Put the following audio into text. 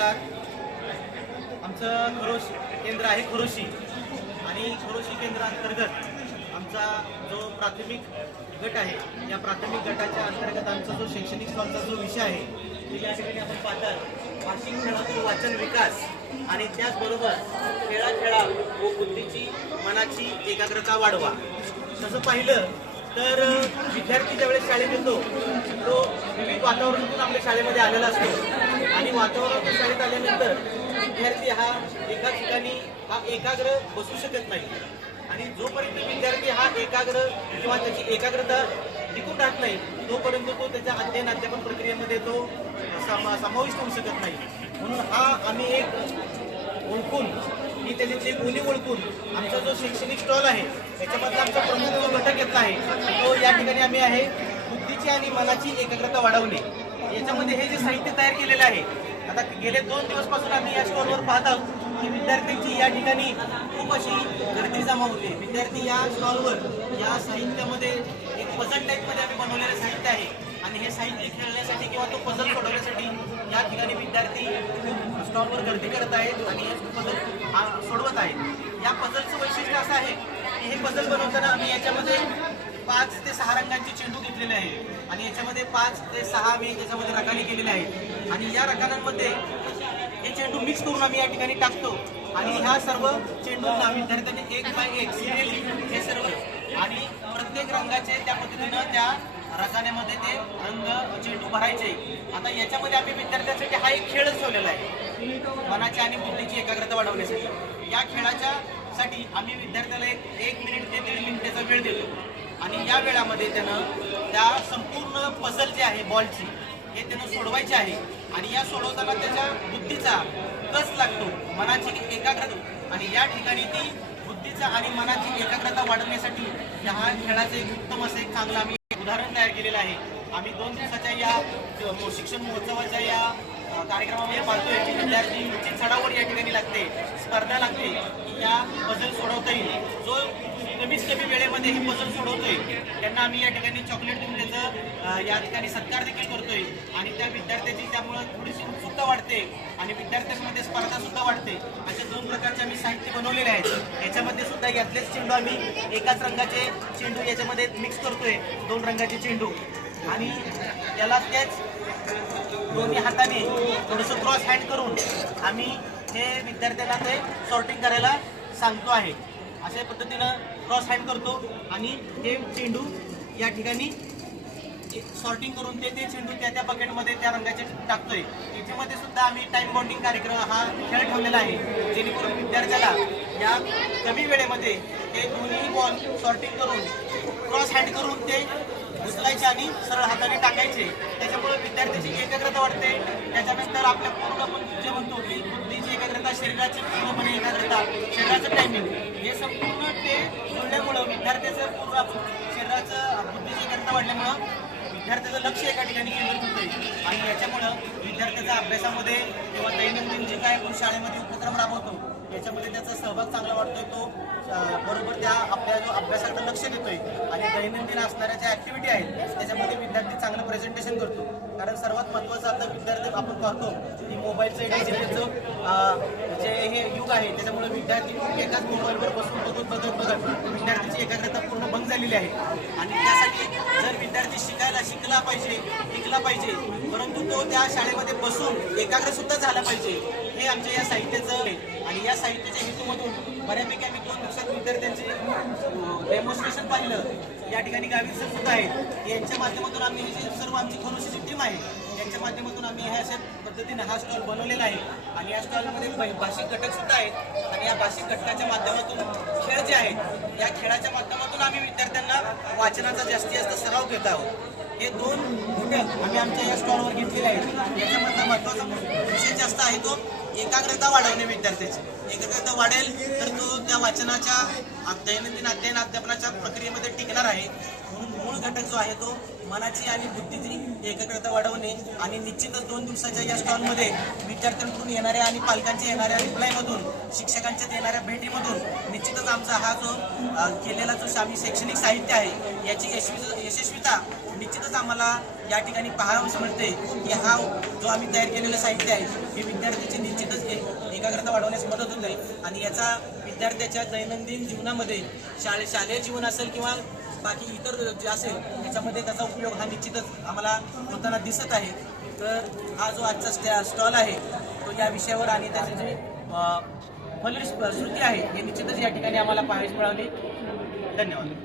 नमस्कार. आमचं खरोशी केंद्र आहे खरोशी. आणि खरोशी केंद्र अंतर्गत आमचा जो प्राथमिक गट आहे या प्राथमिक गटाच्या अंतर्गत आमचा जो शैक्षणिक स्टॉलचा जो विषय आहे तो या ठिकाणी आपण पाहतात. वार्षिक खेळातून वाचन विकास आणि त्याचबरोबर खेळा खेळा व बुद्धीची मनाची एकाग्रता वाढवा. तसं पाहिलं तर विद्यार्थी ज्यावेळेस शाळेत येतो तो विविध वातावरणातून आपल्या शाळेमध्ये आलेला असतो. आणि वातावरण शाळेत आल्यानंतर विद्यार्थी हा एका ठिकाणी हा एकाग्र बसू शकत नाही. आणि जोपर्यंत विद्यार्थी हा एकाग्र किंवा त्याची एकाग्रता टिकून राहत नाही तोपर्यंत तो त्याच्या अध्ययन अध्यापन प्रक्रियेमध्ये तो समा समाविष्ट होऊ शकत नाही. म्हणून हा आम्ही एक ओळखून ही त्याची ते गुन्हे ओळखून आमचा जो शैक्षणिक स्टॉल आहे त्याच्यामधला आमचा प्रमुख जो घटक घेतला आहे तो या ठिकाणी आम्ही आहे. बुद्धीची आणि मनाची एकाग्रता वाढवणे. याच्यामध्ये हे जे साहित्य तयार केलेलं आहे आता गेले दोन दिवसपासून आम्ही या स्टॉलवर पाहत आहोत की विद्यार्थ्यांची या ठिकाणी खूप अशी गर्दी जमा होते. विद्यार्थी या स्टॉलवर या साहित्यामध्ये एक पझल टाईपमध्ये आम्ही बनवलेलं साहित्य आहे. आणि हे साहित्य खेळण्यासाठी किंवा तो पझल सोडवण्यासाठी या ठिकाणी विद्यार्थी स्टॉलवर गर्दी करत आहेत आणि हे पझल सोडवत आहेत. या पझलचं वैशिष्ट्य असं आहे की हे पझल बनवताना आम्ही याच्यामध्ये पाच ते सहा रंगांचे चेंडू घेतलेले आहे. आणि याच्यामध्ये पाच ते सहा मी त्याच्यामध्ये रकाने केलेले आहेत. आणि या रकानांमध्ये हे चेंडू मिक्स करून आम्ही या ठिकाणी टाकतो. आणि ह्या सर्व चेंडूंना विद्यार्थ्यांचे एक बाय एक सिरियली हे सर्व आणि प्रत्येक रंगाचे त्या पद्धतीनं त्या रकान्यामध्ये ते रंग चेंडू भरायचे. आता याच्यामध्ये आम्ही विद्यार्थ्यांसाठी हा एक खेळच ठेवलेला आहे. मनाची आणि बुद्धीची एकाग्रता वाढवण्यासाठी. या खेळाच्या साठी आम्ही विद्यार्थ्याला एक एक मिनिट ते दीड मिनिटाचा वेळ देतो. आणि या वेळामध्ये त्यानं त्या संपूर्ण पझल जे आहे बॉलची हे त्यानं सोडवायचे आहे. आणि या सोडवताना त्याच्या बुद्धीचा कस लागतो मनाची एकाग्रता आणि या ठिकाणी ती बुद्धीचा आणि मनाची एकाग्रता वाढवण्यासाठी या हा खेळाचं एक उत्तम असं एक चांगलं आम्ही उदाहरण तयार केलेलं आहे. आम्ही दोन दिवसाच्या या शिक्षण महोत्सवाच्या या कार्यक्रमामध्ये पाहतोय की विद्यार्थी उंची चढावर या ठिकाणी लागते स्पर्धा लागते. की या पझल सोडवता येईल. जो कमीत कमी वेळेमध्ये हे पजल सोडवतोय. त्यांना आम्ही या ठिकाणी चॉकलेट देऊन या ठिकाणी सत्कार देखील करतोय. आणि त्या विद्यार्थ्याची त्यामुळे थोडीशी उत्सुकता वाढते. आणि विद्यार्थ्यांमध्ये स्पर्धा सुद्धा वाढते. असे दोन प्रकारचे आम्ही साहित्य बनवलेले आहेत. याच्यामध्ये सुद्धा यातलेच चेंडू आम्ही एकाच रंगाचे चेंडू याच्यामध्ये मिक्स करतोय. दोन रंगाचे चेंडू. आणि त्याला त्याच दोन्ही हाताने थोडंसं क्रॉस हँड करून आम्ही हे विद्यार्थ्यांना ते सॉर्टिंग करायला सांगतो आहे. अशा पद्धतीनं क्रॉस हँड करतो आणि ते चेंडू या ठिकाणी सॉर्टिंग करून ते ते चेंडू त्या त्या बकेटमध्ये त्या रंगाचे टाकतोय. त्याच्यामध्ये सुद्धा आम्ही टाईम बॉन्डिंग कार्यक्रम हा खेळ ठेवलेला आहे. जेणेकरून विद्यार्थ्याला या कमी वेळेमध्ये ते दोन्ही बॉल सॉर्टिंग करून क्रॉस हँड करून ते उचलायचे आणि सरळ हाताने टाकायचे. त्याच्यामुळे विद्यार्थ्याची एकाग्रता वाढते. त्याच्यानंतर आपल्या पूर्ण आपण जे म्हणतो की किंवा शरीराची पूर्णपणे एकाग्रता शरीराचं टायमिंग हे संपूर्ण ते जोडल्यामुळं विद्यार्थ्याचं पूर्ण शरीराचं बुद्धीची एकाग्रता वाढल्यामुळं विद्यार्थ्याचं लक्ष एका ठिकाणी केंद्रित होतं आणि याच्यामुळं विद्यार्थ्याचा अभ्यासामध्ये किंवा दैनंदिन जे काय आपण शाळेमध्ये उपक्रम राबवतो याच्यामध्ये त्याचा सहभाग चांगला वाटतोय तो बरोबर त्या आपल्या जो अभ्यासाकडे लक्ष देतोय. आणि दैनंदिन असणाऱ्या ज्या ऍक्टिव्हिटी आहेत त्याच्यामध्ये विद्यार्थी चांगला प्रेझेंटेशन करतो. कारण सर्वात महत्त्वाचं आता विद्यार्थी आपण पाहतो की मोबाईलचं डिजिटलचं जे हे युग आहे त्याच्यामुळे विद्यार्थी एकाच मोबाईलवर बसून बघत बघत बघत विद्यार्थीची एकाग्रता पूर्ण भंग झालेली आहे. आणि त्यासाठी जर विद्यार्थी शिकायला शिकला पाहिजे शिकला पाहिजे परंतु तो त्या शाळेमध्ये बसून एकाग्र सुद्धा झाला पाहिजे हे आमच्या या साहित्याचं आणि या साहित्याच्या हेतूमधून बऱ्यापैकी आम्ही दोन दिवसात विद्यार्थ्यांचे डेमॉन्स्ट्रेशन पाहिलं. या ठिकाणी गावी सर सुद्धा आहेत. यांच्या माध्यमातून आम्ही हे जे सर्व आमची खरोशीची टीम आहे यांच्या माध्यमातून आम्ही ह्या अशा पद्धतीने हा स्टॉल बनवलेला आहे. आणि या स्टॉलमध्ये भाषिक घटक सुद्धा आहेत. आणि या भाषिक घटकाच्या माध्यमातून खेळ जे आहेत या खेळाच्या माध्यमातून आम्ही विद्यार्थ्यांना वाचनाचा जास्तीत जास्त सराव घेत आहोत. हे दोन घटक आम्ही आमच्या या स्टॉलवर घेतलेले आहेत. याच्यामधला महत्त्वाचा विषय जास्त आहे तो एकाग्रता वाढवणे विद्यार्थ्याची. एकाग्रता वाढेल तर तो त्या वाचनाच्या दैनंदिन अध्ययन अध्यापनाच्या प्रक्रियेमध्ये टिकणार आहे. म्हणून मूळ घटक जो आहे तो मनाची आणि बुद्धीची एकाग्रता वाढवणे आणि निश्चितच दोन दिवसाच्या या स्टॉलमध्ये विद्यार्थ्यांकडून येणाऱ्या आणि पालकांच्या येणाऱ्या रिप्लायमधून शिक्षकांच्या येणाऱ्या भेटीमधून निश्चितच आमचा हा जो केलेला जो आम्ही शैक्षणिक साहित्य आहे याची यशस्वी यशस्वीता निश्चितच आम्हाला या ठिकाणी पाहावंच मिळते की हा जो आम्ही तयार केलेलं साहित्य आहे हे विद्यार्थ्याची निश्चितच एकाग्रता वाढवण्यास मदत होत आहे आणि याचा विद्यार्थ्याच्या दैनंदिन जीवनामध्ये शाळे शालेय जीवन असेल किंवा बाकी इतर जे असेल त्याच्यामध्ये त्याचा उपयोग हा निश्चितच आम्हाला होताना दिसत आहे. तर हा जो आजचा स्टॅ स्टॉल आहे तो या विषयावर आणि त्याची जी फल श्रुती आहे हे निश्चितच या ठिकाणी आम्हाला पाहायला मिळाली. धन्यवाद.